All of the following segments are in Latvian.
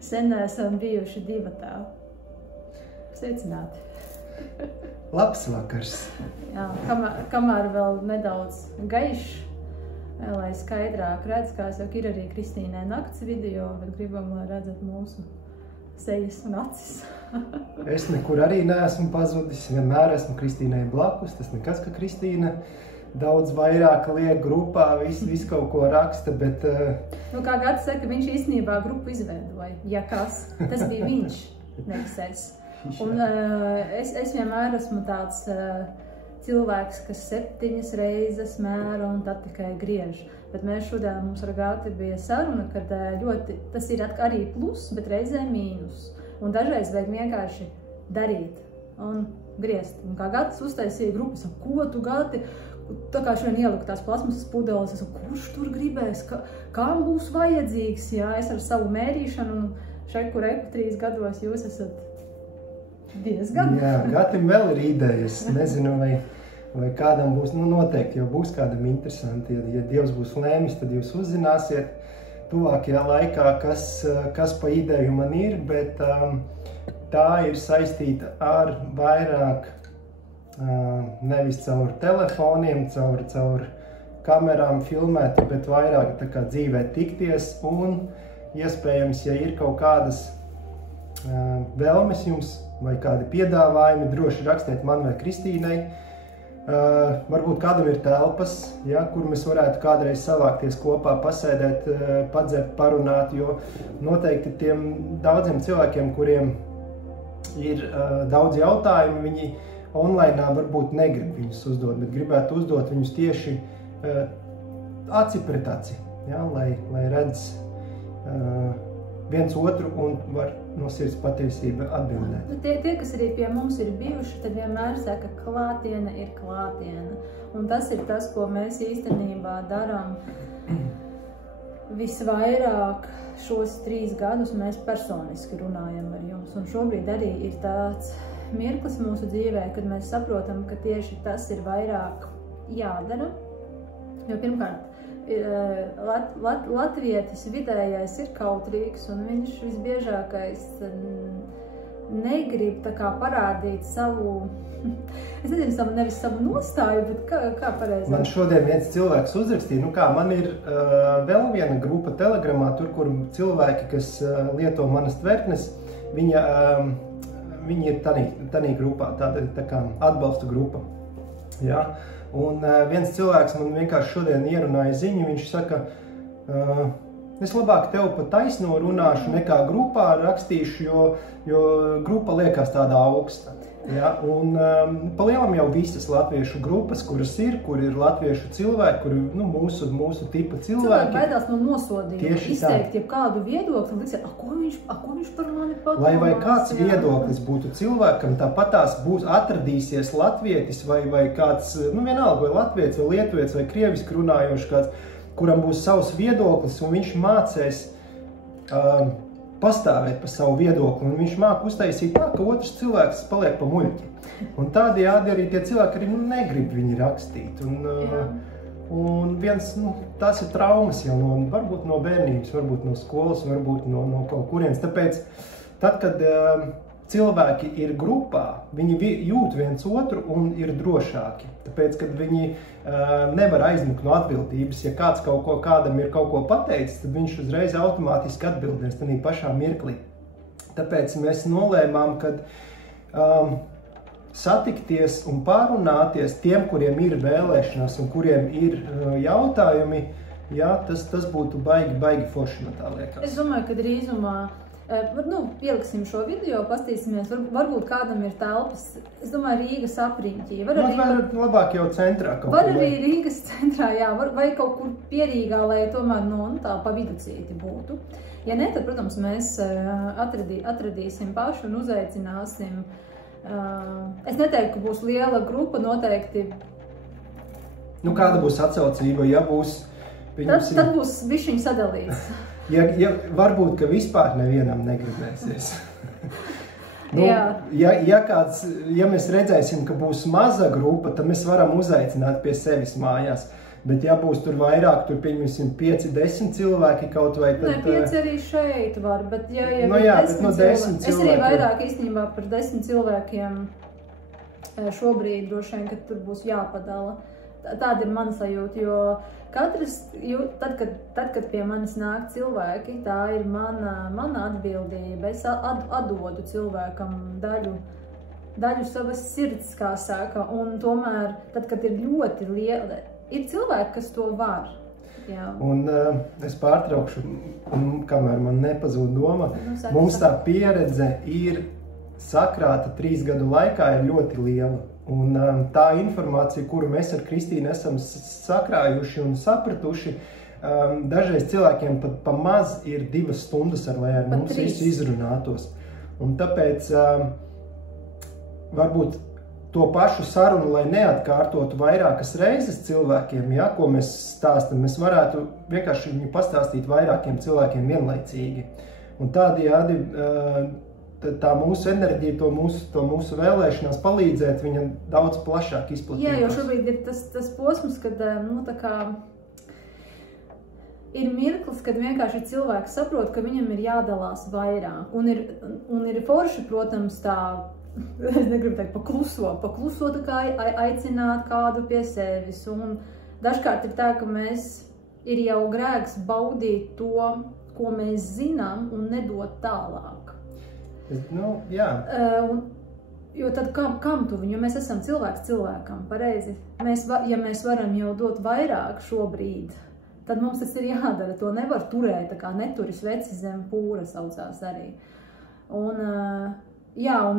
Sen esam bijuši divatā. Sveicināti. Labs vakars. Jā, kamēr vēl nedaudz gaišs, lai skaidrāk redz, kā jau ir arī Kristīnai nakts video, bet gribam, lai redzat mūsu sejas un acis. Es nekur arī neesmu pazudis, vienmēr esmu Kristīnai blakus. Tas nekas, ka Kristīna daudz vairāk liek grupā, visu kaut ko raksta, bet... Nu, kā Gats saka, viņš īstenībā grupu izveidoja, ja kas. Tas bija viņš, nevis es. Un es vienmēr esmu tāds cilvēks, kas 7 reizes mēra un tad tikai griež. Bet mēs šodien mums ar Gati bija saruna, kad ļoti, tas ir arī plus, bet reizē mīnus. Un dažreiz vajag vienkārši darīt un griezt. Un kā Gatis uztaisīja grupu, es saku, ko tu, Gati? Tā kā šodien ieliku tās plasmasas pudeles, es saku, kurš tur gribēs, kam būs vajadzīgs? Jā, es ar savu mērīšanu un šeit, kur 3 gados jūs esat diezgan. Jā, Gatim vēl ir idejas. Nezinu, vai kādam būs, nu noteikti jau būs kādam interesanti. Ja Dievs būs lēmis, tad jūs uzzināsiet tuvākajā laikā, kas pa ideju man ir, bet tā ir saistīta ar vairāk nevis caur telefoniem, caur kamerām filmēt, bet vairāk tā kā dzīvē tikties un iespējams, ja ir kaut kādas vēlmes jums vai kādi piedāvājumi, droši rakstiet man vai Kristīnai. Varbūt kādam ir telpas, ja, kur mēs varētu kādreiz savākties kopā, pasēdēt, padzert, parunāt, jo noteikti tiem daudziem cilvēkiem, kuriem ir daudz jautājumu, viņi online varbūt negrib viņus uzdot, bet gribētu uzdot viņus tieši aci pret aci, ja, lai redz viens otru un var no sirds patiesība atbildēt. Tie, kas arī pie mums ir bijuši, tad vienmēr saka, klātiene ir klātiene. Un tas ir tas, ko mēs īstenībā darām visvairāk šos 3 gadus. Mēs personiski runājam ar jums. Un šobrīd arī ir tāds mirklis mūsu dzīvē, kad mēs saprotam, ka tieši tas ir vairāk jādara. Jo pirmkārt, latvietis vidējais ir kautrīgs, un viņš visbiežākais negrib tā kā parādīt savu, es nezinu, nevis savu nostāju, bet kā pareizi? Man šodien viens cilvēks uzrakstīja, nu kā, man ir vēl viena grupa Telegramā, tur, kur cilvēki, kas lieto manas tvertnes, viņi ir tanī grupā, tāda tā kā atbalsta grupa, jā. Un viens cilvēks man vienkārši šodien ierunāja ziņu, viņš saka, es labāk tev pa taisno runāšu nekā grupā rakstīšu, jo grupa liekas tāda augsta. Ja? Un pa lielam jau visas latviešu grupas, kuras ir, kur ir latviešu cilvēki, kur ir mūsu tipa cilvēki. Cilvēki baidās no nosodījuma, izteikt jebkādu viedokli, un liksiet, ko viņš par mani padomās? Vai kāds viedoklis būtu cilvēkam, tāpatās atradīsies latvietis vai kāds, vienalga, vai latvietis, vai lietuvietis, vai krieviski runājošs kāds, kuram būs savs viedoklis, un viņš mācēs pastāvēt par savu viedokli, un viņš māk uztaisīt tā, ka otrs cilvēks paliek pa muļķi. Un tādējādi arī tie cilvēki arī negrib viņu rakstīt. Un viens, tās ir traumas jau varbūt no bērnības, varbūt no skolas, varbūt no kaut kurienes. Tāpēc, tad, kad cilvēki ir grupā, viņi jūt viens otru un ir drošāki. Tāpēc, kad viņi nevar aizmukt no atbildības, ja kāds kādam ir kaut ko pateicis, tad viņš uzreiz automātiski atbildēs tādā pašā mirklī. Tāpēc mēs nolēmām, kad satikties un pārunāties tiem, kuriem ir vēlēšanās un kuriem ir jautājumi, jā, tas būtu baigi forši, man tā liekas. Es domāju, ka drīzumā pieliksim šo video, pastīsimies, varbūt kādam ir telpas, es domāju, Rīgas apriņķī. Labāk jau centrā kaut var arī Rīgas centrā, jā, vai kaut kur pierīgā, lai tomēr tā pa viducīti būtu. Ja ne, tad, protams, mēs atradīsim pašu un uzaicināsim. Es neteiktu, ka būs liela grupa, noteikti. Kāda būs atsaucība, ja būs... Tad būs bišķiņ sadalīts. Ja varbūt, ka vispār nevienam negribēsies. Ja mēs redzēsim, ka būs maza grupa, tad mēs varam uzaicināt pie sevis mājās. Bet ja būs tur vairāk, tur pieņemsim 5-10 cilvēki kaut vai tad... Ne, 5 arī šeit var, bet ja ir 10 cilvēki. Es arī vairāk īstenībā par 10 cilvēkiem šobrīd droši vien, ka tur būs jāpadala. Tāda ir mana sajūta, jo katrs, tad, kad pie manis nāk cilvēki, tā ir mana atbildība. Es atdodu cilvēkam daļu savas sirds, kā saka, un tomēr, tad, kad ir ļoti liela, ir cilvēki, kas to var. Jā. Un es pārtraukšu, kamēr man nepazūd doma, mums tā pieredze ir sakrāta 3 gadu laikā ir ļoti liela. Un tā informācija, kuru mēs ar Kristīnu esam sakrājuši un sapratuši, dažreiz cilvēkiem pat pa maz ir 2 stundas, lai ar mums visu izrunātos. Un tāpēc varbūt to pašu sarunu, lai neatkārtotu vairākas reizes cilvēkiem, ja, ko mēs stāstam, mēs varētu vienkārši viņu pastāstīt vairākiem cilvēkiem vienlaicīgi. Un tādējādi tā mūsu enerģija, to mūsu vēlēšanās palīdzēt, viņa daudz plašāk izplatītos. Jā, jo šobrīd ir tas posms, kad, tā kā ir mirklis, kad vienkārši cilvēks saprot, ka viņam ir jādalās vairāk. Un ir forši, protams, tā, es negribu teikt, pakluso tā kā aicināt kādu pie sevis. Un dažkārt ir tā, ka ir jau grēks baudīt to, ko mēs zinām, un nedot tālāk. Jā. Jo tad kam tu viņu? Mēs esam cilvēks cilvēkam, pareizi. Ja mēs varam jau dot vairāk šobrīd, tad mums tas ir jādara. To nevar turēt, tā kā neturi sveci zem pūra saucās arī. Un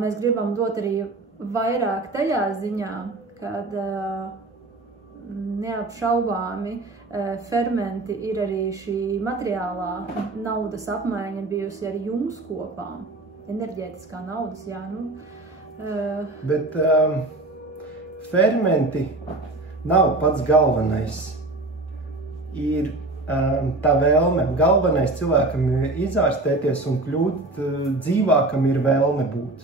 mēs gribam dot arī vairāk tajā ziņā, kad neapšaubāmi fermenti ir arī šī materiālā naudas apmaiņa bijusi ar jums kopā. Enerģētiskā naudas, jā, Bet fermenti nav pats galvenais. Ir tā vēlme. Galvenais cilvēkam ir izārstēties un kļūt dzīvākam ir vēlme būt.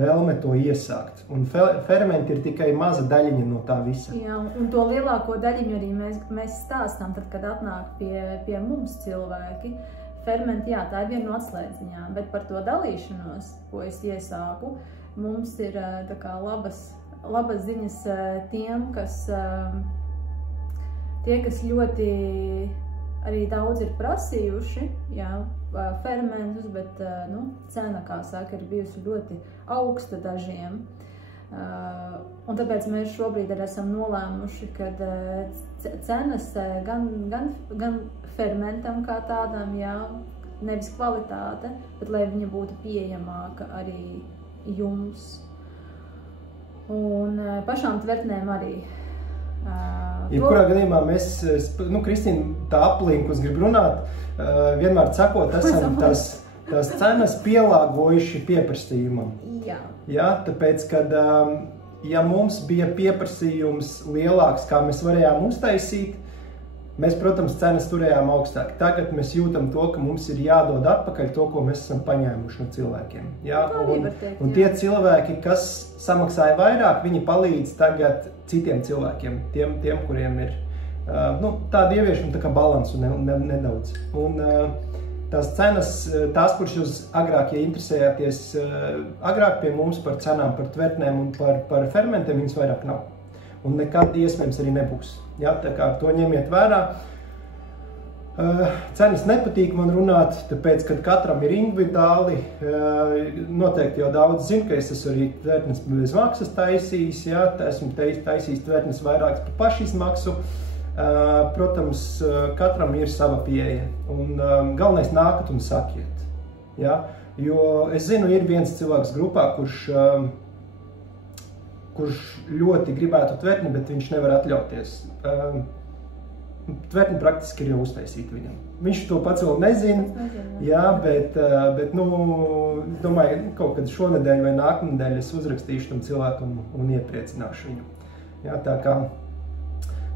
Vēlme to iesākt. Un fermenti ir tikai maza daļiņa no tā visa. Jā, un to lielāko daļiņu arī mēs stāstām, tad, kad atnāk pie mums cilvēki. Fermenti, jā, tā ir viena no atslēdziņām, bet par to dalīšanos, ko es iesāku, mums ir tā kā labas ziņas tiem, kas ļoti arī daudz ir prasījuši, jā, fermentus, bet cena, kā saka, ir bijusi ļoti augsta dažiem. Un tāpēc mēs šobrīd arī esam nolēmuši, ka cenas gan fermentam kā tādam, jā, nevis kvalitāte, bet lai viņa būtu pieejamāka arī jums. Un pašām tvertnēm arī. Jebkurā gadījumā mēs, Kristīna, tā aplinkus grib runāt, vienmēr sakot, esam tās cenas pielāgojuši pieprasījumam. Jā, tāpēc, kad ja mums bija pieprasījums lielāks, kā mēs varējām uztaisīt, mēs, protams, cenas turējām augstāk. Tagad mēs jūtam to, ka mums ir jādod atpakaļ to, ko mēs esam paņēmuši no cilvēkiem. Jā? Un tie cilvēki, kas samaksāja vairāk, viņi palīdz tagad citiem cilvēkiem, tiem kuriem ir tāda ieviešana, tā kā balansu nedaudz. Un tās cenas, tās, kuras jūs agrāk, ja interesējāties agrāk pie mums par cenām, par tvertnēm un par fermentiem, viņas vairāk nav. Un nekad iespējams arī nebūs. Jā, tā kā to ņemiet vērā. Cenas nepatīk man runāt, tāpēc, kad katram ir individuāli. Noteikti jau daudz zina, ka es esmu arī tvertnes bez maksas taisījis, jā, esmu taisījis tvertnes vairākas par pašizmaksu. Protams, katram ir sava pieeja. Un galvenais nākat un sakiet. Jā? Jo es zinu, ir viens cilvēks grupā, kurš ļoti gribētu tvertni, bet viņš nevar atļauties. Tvertni praktiski ir jau uztaisīta viņam. Viņš to pats vēl nezina, jā, bet domāju, kaut kad šonedēļ vai nākamnedēļ es uzrakstīšu tam cilvēkam un iepriecināšu viņu. Jā, tā kā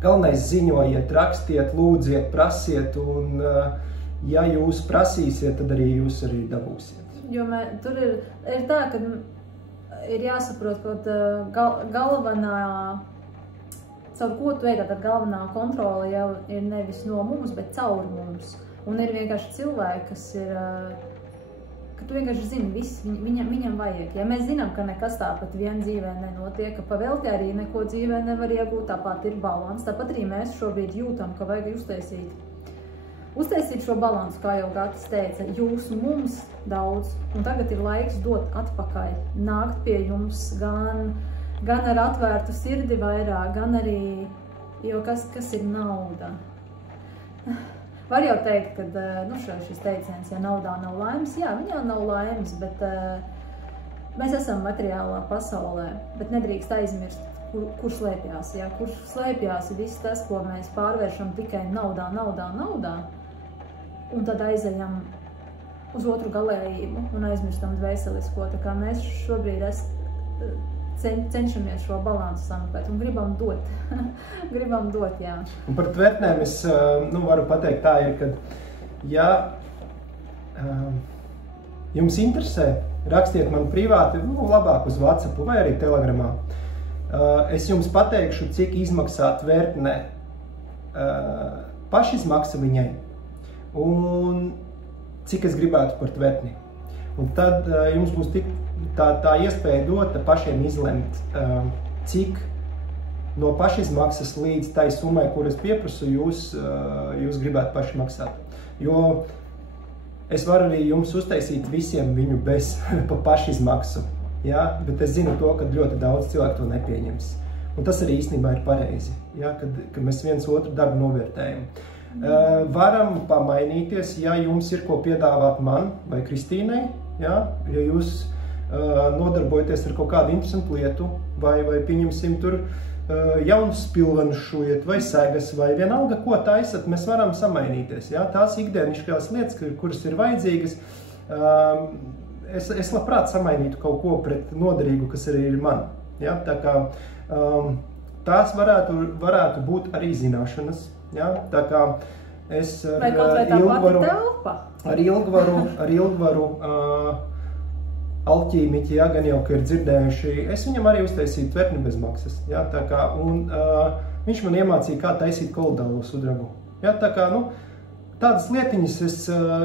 galvenais ziņojiet, rakstiet, lūdziet, prasiet, un ja jūs prasīsiet, tad arī jūs arī dabūsiet. Jo tur ir tā, ka ir jāsaprot, ka galvenā caur ko tu ej, tad galvenā kontrole jau ir nevis no mums, bet caur mums. Un ir vienkārši cilvēki, kas ir, ka tu vienkārši zini, viss viņam vajag. Ja mēs zinām, ka nekas tāpat vien dzīvē nenotiek, ka pavelti arī neko dzīvē nevar iegūt, tāpat ir balans. Tāpat arī mēs šobrīd jūtam, ka vajag uztaisīt šo balansu, kā jau Gatis teica, jūs mums daudz, un tagad ir laiks dot atpakaļ, nākt pie jums gan ar atvērtu sirdi vairāk, gan arī, jo kas ir nauda? Var jau teikt, ka šis teiciens, ja naudā nav laimes, jā, viņā nav laimes, bet mēs esam materiālā pasaulē, bet nedrīkst aizmirst, kur slēpjās, jā, kur slēpjās viss tas, ko mēs pārvēršam tikai naudā, un tad aizejam uz otru galējību un aizmirstam dvēselisko. Tā kā mēs šobrīd cenšamies šo balansu sameklēt un gribam dot. gribam dot, jā. Un par tvertnēm es varu pateikt tā ir, ka ja jums interesē, rakstiet man privāti, labāk uz WhatsApp vai arī Telegramā. Es jums pateikšu, cik izmaksā tvertne pašizmaksa viņai un cik es gribētu par tvertni. Un tad jums būs tā iespēja dota pašiem izlemt, cik no pašizmaksas līdz tai summai, kuras pieprasu, jūs gribētu paši maksāt. Jo es varu arī jums uztaisīt visiem viņu bez pa pašizmaksu, ja? Bet es zinu to, ka ļoti daudz cilvēku to nepieņems. Un tas arī īstenībā ir pareizi, ja? Kad mēs viens otru darbu novērtējam. Varam pamainīties, ja jums ir ko piedāvāt man vai Kristīnai, ja jūs nodarbojaties ar kaut kādu interesantu lietu, vai pieņemsim tur jaunus spilvenus šujiet, vai segas, vai vienalga, ko taisat, mēs varam samainīties. Ja? Tās ikdienišķās lietas, kuras ir vajadzīgas, es labprāt samainītu kaut ko pret noderīgu, kas arī ir man. Ja? Tā kā tās varētu būt arī zināšanas. Ja? Tā kā es ar Ilgvaru alķīmiķi, ja, gan jau, ka ir dzirdējuši, es viņam arī uztaisīju tvertni bez maksas. Ja? Tā kā, un viņš man iemācīja, kā taisīt kolidālo sudrabu. Ja? Tā kā, tādas lietiņas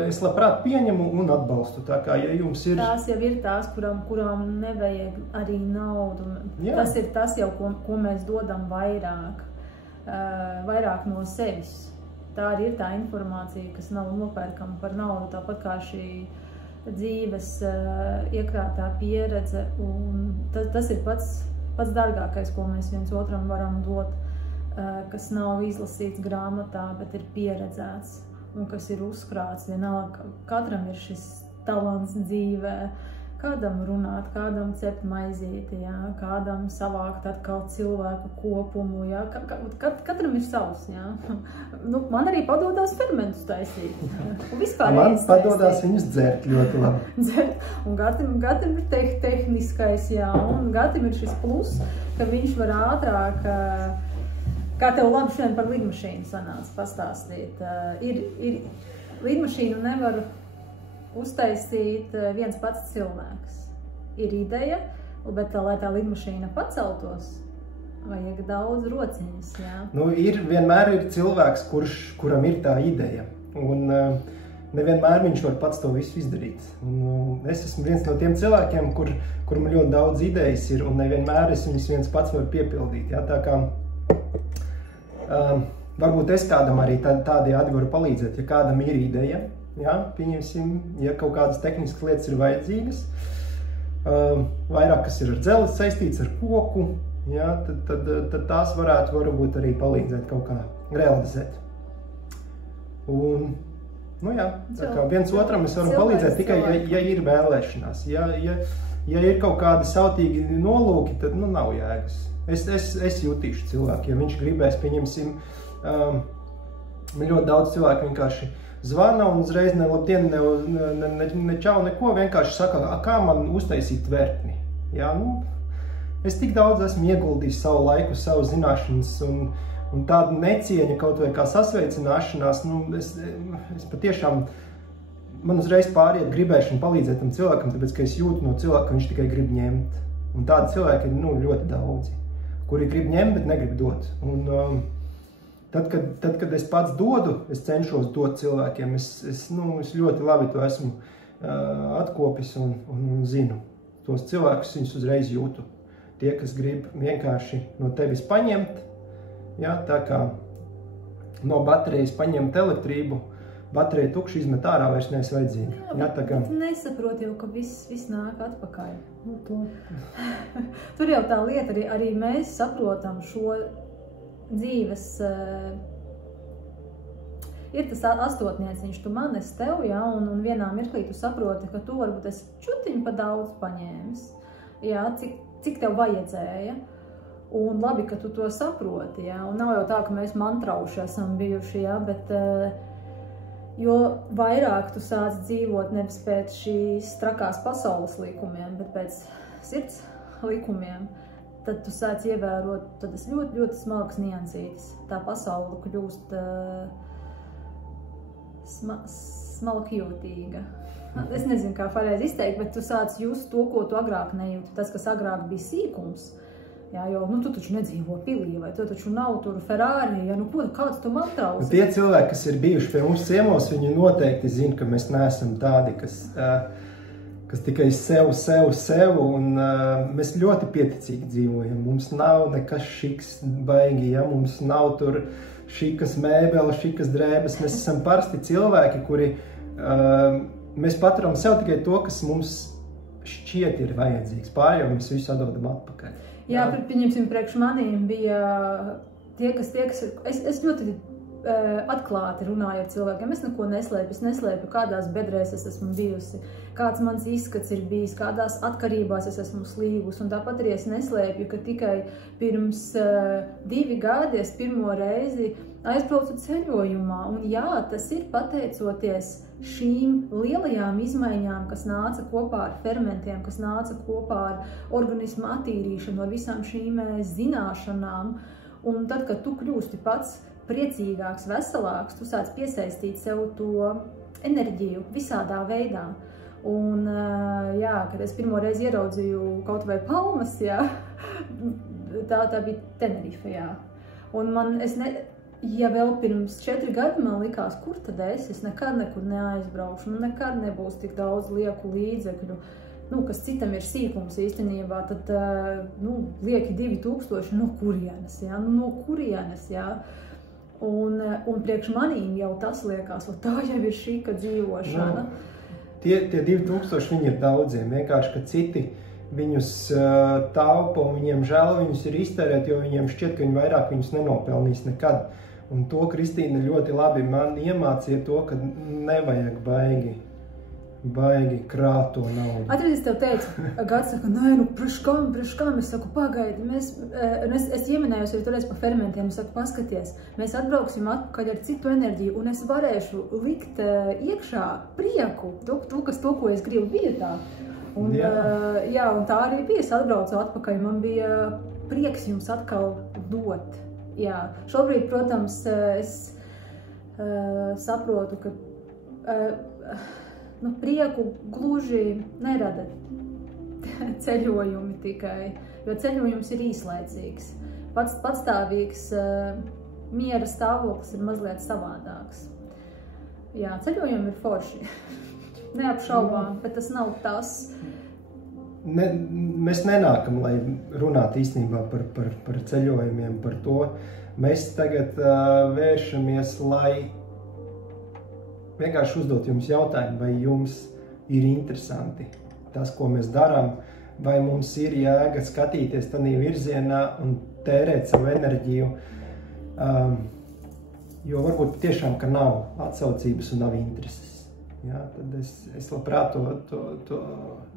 es labprāt pieņemu un atbalstu. Tā kā, ja jums ir... Tās jau ir tās, kurām nevajag arī naudu. Jā. Tas ir tas jau, ko mēs dodam vairāk no sevis. Tā arī ir tā informācija, kas nav nopērkama par naudu, tāpat kā šī dzīves iekrātā pieredze. Un tas ir pats dārgākais, ko mēs viens otram varam dot, kas nav izlasīts grāmatā, bet ir pieredzēts un kas ir uzkrāts. Vienalga, katram ir šis talants dzīvē, kādam runāt, kādam cept maizīti, jā, kādam savākt atkal cilvēku kopumu, jā, katram ir savs, jā. Man arī padodās fermentus taisīt. Man padodās viņus dzert ļoti labi. Dzert, un Gatim ir tehniskais, jā, un Gatim ir šis plus, ka viņš var ātrāk, kā tev labi šodien par lidmašīnu sanāca pastāstīt. Lidmašīnu nevar uztaisīt viens pats cilvēks. Ir ideja, bet lai tā lidmašīna paceltos, vajag daudz rociņas, jā. Vienmēr ir cilvēks, kuram ir tā ideja, un nevienmēr viņš var pats to visu izdarīt. Un es esmu viens no tiem cilvēkiem, kuram ļoti daudz idejas ir, un nevienmēr es viņus viens pats varu piepildīt, jā. Tā kā varbūt es kādam arī tādējādi varu palīdzēt, ja kādam ir ideja. Jā, pieņemsim, ja kaut kādas tehniskas lietas ir vajadzīgas, vairāk kas ir ar dzelzi saistīts, ar koku, jā, tad tās varbūt arī palīdzēt kaut kā realizēt. Un, jā, tā kā viens otram mēs varam palīdzēt tikai, ja ir vēlēšanās. Ja ir kaut kādi sautīgi nolūki, tad nav jēgas. Es jutīšu cilvēku, ja viņš gribēs, pieņemsim, ļoti daudz cilvēku vienkārši zvana un uzreiz ne labdien, ne čau, neko, vienkārši saka, kā man uztaisīt tvertni. Jā, es tik daudz esmu ieguldījis savu laiku, savu zināšanas un tādu necieņa kaut vai kā sasveicināšanās, es patiešām, man uzreiz pāriet gribēšana palīdzēt tam cilvēkam, tāpēc, ka es jūtu no cilvēka, ka viņš tikai grib ņemt. Un tādi cilvēki ir ļoti daudzi. kuri grib ņemt, bet negrib dot. Un tad, kad es pats dodu, es cenšos dot cilvēkiem. Es ļoti labi to esmu atkopis un zinu. Tos cilvēkus viņus uzreiz jūtu. Tie, kas grib vienkārši no tevis paņemt, ja, tā kā no baterijas paņemt elektrību, baterija tukši izmet ārā, vairs nevis vajadzīga. Jā, bet nesaprot jau, ka viss nāk atpakaļ. Tur jau tā lieta, arī mēs saprotam šo dzīves, ir tas astotnieciņš, tu man, es tev, ja, un vienā mirklī tu saproti, ka tu varbūt esi čutiņu pa daudz paņēmis, ja, cik tev vajadzēja. Un labi, ka tu to saproti, ja, un nav jau tā, ka mēs mantrauši esam bijuši, ja, bet jo vairāk tu sāc dzīvot nevis pēc šīs trakās pasaules likumiem, bet pēc sirds likumiem, tad tu sāc ievērot tādas ļoti, ļoti smalkas niansītes. Tā pasaule kļūst smalkjūtīga. Es nezinu, kā pareizi izteikt, bet tu sāc just to, ko tu agrāk nejūti. Tas, kas agrāk bija sīkums, jā, jo, tu taču nedzīvo pilī, vai tu taču nav tur Ferrari, ja, kāds tu man trauc? Tie cilvēki, kas ir bijuši pie mums ciemos, viņi noteikti zina, ka mēs neesam tādi, kas tikai sev, un mēs ļoti pieticīgi dzīvojam. Mums nav nekas šiks baigi, ja, mums nav tur šikas mēbele, šikas drēbes. Mēs esam parasti cilvēki, kuri mēs paturam sev tikai to, kas mums šķiet ir vajadzīgs. Pārējo mēs visu atdodam atpakaļ. Jā, pieņemsim, priekš manīm bija tie, kas es ļoti atklāti runāju ar cilvēkiem. Es neko neslēpu, kādās bedrēs es esmu bijusi, kāds mans izskats ir bijis, kādās atkarībās es esmu slīgus. Un tāpat arī es neslēpju, ka tikai pirms 2 gadi es pirmo reizi aizbraucu ceļojumā. Un jā, tas ir pateicoties šīm lielajām izmaiņām, kas nāca kopā ar fermentiem, kas nāca kopā ar organismu attīrīšanu, ar visām šīm zināšanām. Un tad, kad tu kļūsti pats priecīgāks, veselāks, tu sāc piesaistīt sev to enerģiju visādā veidā. Un, jā, kad es pirmo reizi ieraudzīju kaut vai palmas, jā, tā bija Tenerife, jā. Un ja vēl pirms 4 gadi man likās, kur tad es nekad nekur neaizbraukšu, nekad nebūs tik daudz lieku līdzekļu, kas citam ir sīkums īstenībā, tad, lieki 2000, no kurienes, jā, no kurienes, jā. Un priekš manīm jau tas liekas, tā jau ir šīka dzīvošana. Tie 2000 viņi ir daudziem, vienkārši, ka citi viņus taupa un viņiem žēl viņus ir iztērēt, jo viņiem šķiet, ka viņi vairāk viņus nenopelnīs nekad. Un to Kristīna ļoti labi man iemācīja to, ka nevajag baigi krāt to naudu. Atradīs tev teicu, Gats saka, priekš kam, es saku, pagaidi, es ieminējos arī toreiz pa fermentiem, es saku, paskaties, mēs atbrauksim atpakaļ ar citu enerģiju, un es varēšu likt iekšā prieku, to, ko es gribu vietā. Un, jā, un tā arī bija, es atbraucu atpakaļ, man bija prieks jums atkal dot. Jā, šobrīd, protams, es saprotu, ka prieku gluži nerada ceļojumi tikai, jo ceļojums ir īslaicīgs. Patstāvīgs miera stāvoklis ir mazliet savādāks. Jā, ceļojumi ir forši, neapšaubām, bet tas nav tas. Mēs nenākam, lai runātu īstenībā par ceļojumiem, par to. Mēs tagad vēršamies, lai vienkārši uzdot jums jautājumu, vai jums ir interesanti tas, ko mēs darām, vai mums ir jēga skatīties tādā virzienā un tērēt savu enerģiju, jo varbūt tiešām, ka nav atsaucības un nav intereses. Ja, tad es labprāt to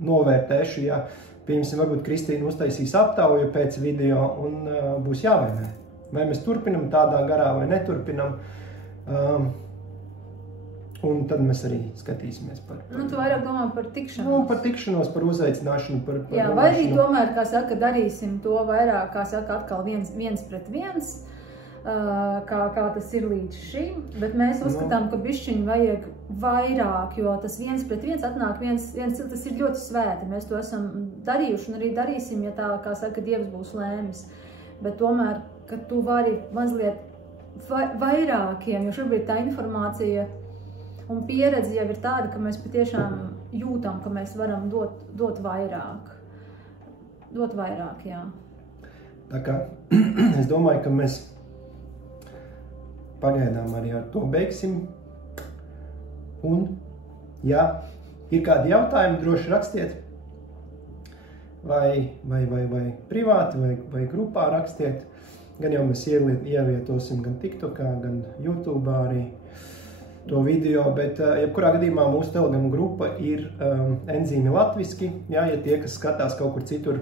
novērtēšu, ja pieņemsim, varbūt Kristīna uztaisīs aptauju pēc video un būs jā vai nē. Vai mēs turpinam tādā garā vai neturpinam. Un tad mēs arī skatīsimies par... Tu vairāk domā par tikšanos. Par tikšanos, par uzaicināšanu, par jā, vai arī tomēr, kā saka, darīsim to vairāk, kā saka, atkal viens pret viens, kā tas ir līdz šim, bet mēs uzskatām, ka bišķiņi vajag vairāk, jo tas viens pret viens atnāk tas ir ļoti svēti. Mēs to esam darījuši un arī darīsim, ja tā, kā saka, Dievs būs lēmis. bet tomēr, ka tu vari mazliet vairākiem, jo šobrīd tā informācija un pieredze jau ir tāda, ka mēs patiešām jūtam, ka mēs varam dot vairāk. Dot vairāk, jā. Tā kā es domāju, ka mēs pagaidām arī ar to beigsim. Un, ja ir kādi jautājumi, droši rakstiet. Vai privāti, vai grupā rakstiet. Gan jau mēs ievietosim gan TikTokā, gan YouTube arī to video, bet jebkurā gadījumā mūsu Telegram grupa ir enzīmi latviski, jā, ja tie, kas skatās kaut kur citur,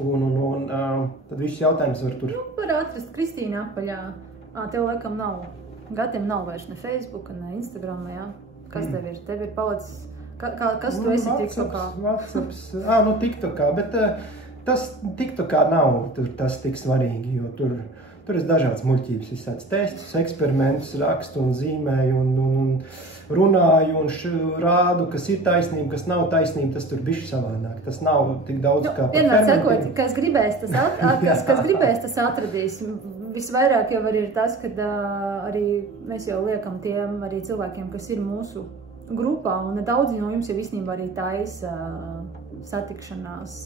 un tad visus jautājumus var tur. Nu, var atrast Kristīna apaļā. Tev laikam nav, Gatim nav vairs ne Facebook, ne Instagram, jā. Kas tev ir? Tev ir palicis, kas tu esi TikTokā? WhatsApps, nu TikTokā, bet tas TikTokā nav tas tik svarīgi, jo tur ir dažādas muļķības, visāds testus, eksperimentus, rakstu un zīmēju un runāju un rādu, kas ir taisnība, kas nav taisnība, tas tur bišķi savādāk. Tas nav tik daudz kā par vienmēr sakot, kas gribēs, tas gribēs, tas atradīs. Visvairāk jau arī ir tas, kad arī mēs jau liekam tiem arī cilvēkiem, kas ir mūsu grupā, un daudzi no jums jau īstenībā arī taisa satikšanās.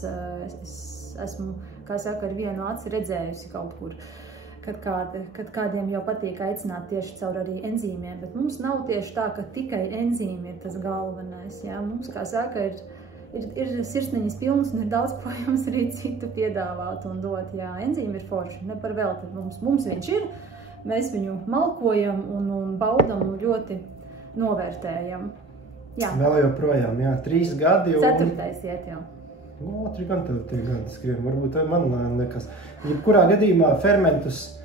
Es esmu, kā saka, ar vienu aci redzējusi kaut kur, kad kādiem jau patīk aicināt tieši caur arī enzīmiem, bet mums nav tieši tā, ka tikai enzīmi ir tas galvenais, jā. Mums, kā saka, ir sirsniņas pilnas un ir daudz, ko jums arī citu piedāvāt un dot, jā. Enzīmi ir forši, ne par velti, mums viņš ir, mēs viņu malkojam un baudam un ļoti novērtējam. Jā. Vēl joprojām, jā, 3 gadi. 4. iet jau. 3 gan tev 3 gadi skrien, varbūt man nekas. Jebkurā gadījumā fermentus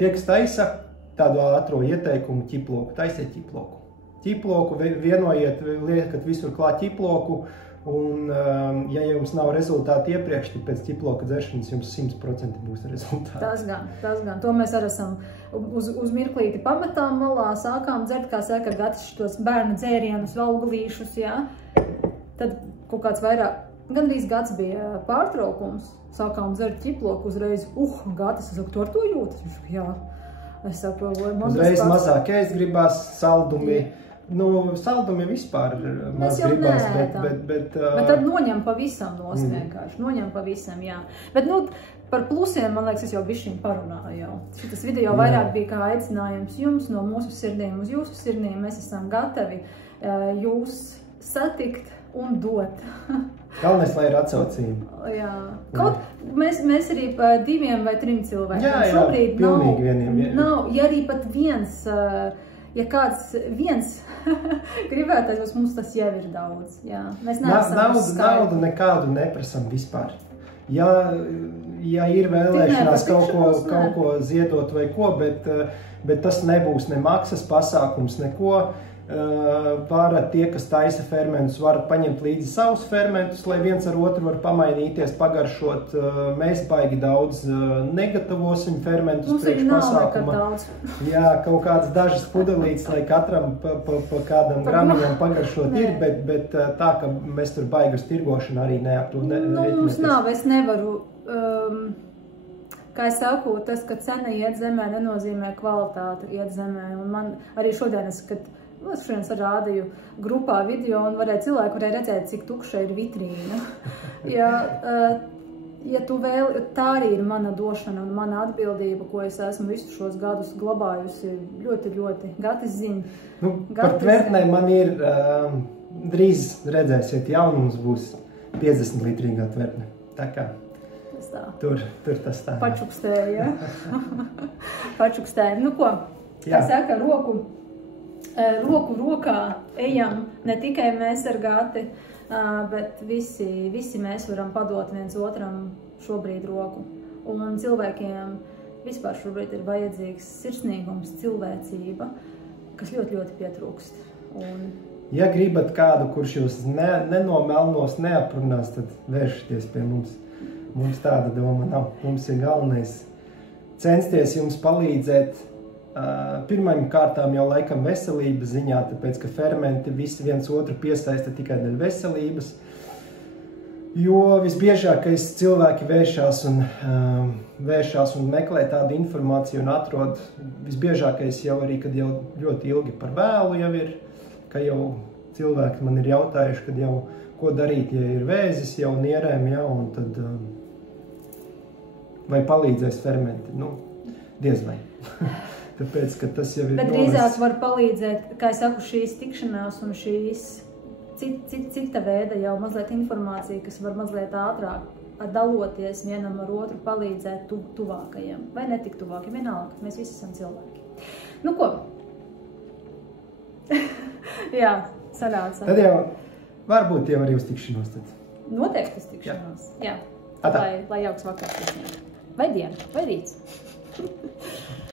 tie, kas taisa tādu ātro ieteikumu ķiploku, taisiet ķiploku. Ķiploku vienojiet, liekat visur klāt ķiploku, un ja jums nav rezultāti iepriekš, tad pēc ķiploka dzeršanas jums 100% būs rezultāti. Tas gan. To mēs arī esam uz mirklīti pametām malā, sākām dzert, kā saka, Gatis šitos bērnu dzērienus, valglīšus, jā. Tad kaut kāds vairāk, gandrīz gads bija pārtraukums, sākām dzert ķiploku uzreiz, Gatis, es saku, tu ar to jūtas? Viņš saka, jā. Es saku, uzreiz mazāk ēst gribās, saldumi. Saldumi vispār maz gribās, bet tad noņem pavisam vienkārši, noņem pavisam, jā. Bet, par plusiem, man liekas, es jau bišķiņ parunāju jau. Šitas video vairāk bija kā aicinājums jums no mūsu sirdīm uz jūsu sirdīm. Mēs esam gatavi jūs satikt un dot. Galvenais, lai ir atsaucība. Jā. Mēs arī pa 2 vai 3 cilvēkiem. Jā, šobrīd pilnīgi vieniem. Nav, ja arī pat viens... Ja kāds viens gribētais, mums tas jau ir daudz. Jā. Mēs neesam naudu nekādu neprasam vispār. Ja ir vēlēšanās kaut ko ziedot vai ko, bet tas nebūs ne maksas pasākums, neko. Varat tie, kas taisa fermentus, varat paņemt līdzi savus fermentus, lai viens ar otru var pamainīties, pagaršot. Mēs baigi daudz negatavosim fermentus priekš pasākuma. Jā, kaut kāds dažas pudelītes, lai katram pa kādam gramiņam pagaršot ir, bet tā, ka mēs tur baigi uz tirgošanu arī mums nav, es nevaru. Kā es saku, tas, ka cena iet zemē, nenozīmē kvalitāte iet zemē. Un man arī šodien es rādīju grupā video un cilvēki varēja redzēt, cik tukša ir vitrīna. Ja tu tā arī ir mana došana un mana atbildība, ko es esmu visus šos gadus glabājusi ļoti, ļoti. Gatis zina. Par tvertnēm man ir, drīz redzēsiet, jaunums būs 50 litrīgā tvertne. Tā kā tur tas tā. Pačukstēja, ja? Pačukstēja. Nu ko, kā saka, roku rokā ejam, ne tikai mēs ar Gati, bet visi mēs varam padot viens otram šobrīd roku. Un cilvēkiem vispār šobrīd ir vajadzīgs sirsnīgums, cilvēcība, kas ļoti, ļoti pietrūkst. Ja gribat kādu, kurš jūs nenomelnos, neaprunās, tad vēršaties pie mums. Mums tāda doma nav. Mums ir galvenais censties jums palīdzēt. Pirmajām kārtām jau laikam veselības ziņā, tāpēc, ka fermenti visi viens otru piesaista tikai dēļ veselības. Jo visbiežākais cilvēki vēršās un meklē tādu informāciju un atrod. Visbiežākais jau arī, kad jau ļoti ilgi par vēlu jau ir, ka jau cilvēki man ir jautājuši, kad jau ko darīt, ja ir vēzis jau nierēm, ja, un tad vai palīdzēs fermenti? Nu, diez vai. Tāpēc, ka tas jau ir bet drīzāk var palīdzēt, kā es saku, šīs tikšanās un šīs cita veida jau mazliet informācija, kas var mazliet ātrāk daloties vienam ar otru, palīdzēt tuvākajiem. Vai ne tik tuvākiem, vienalga, mēs visi esam cilvēki. Nu ko? Jā, sanāca. Tad jau varbūt jau arī uz tikšanos tad. Noteikti uz tikšanos, jā. Lai jauks vakars. Vai diena, vai rīts.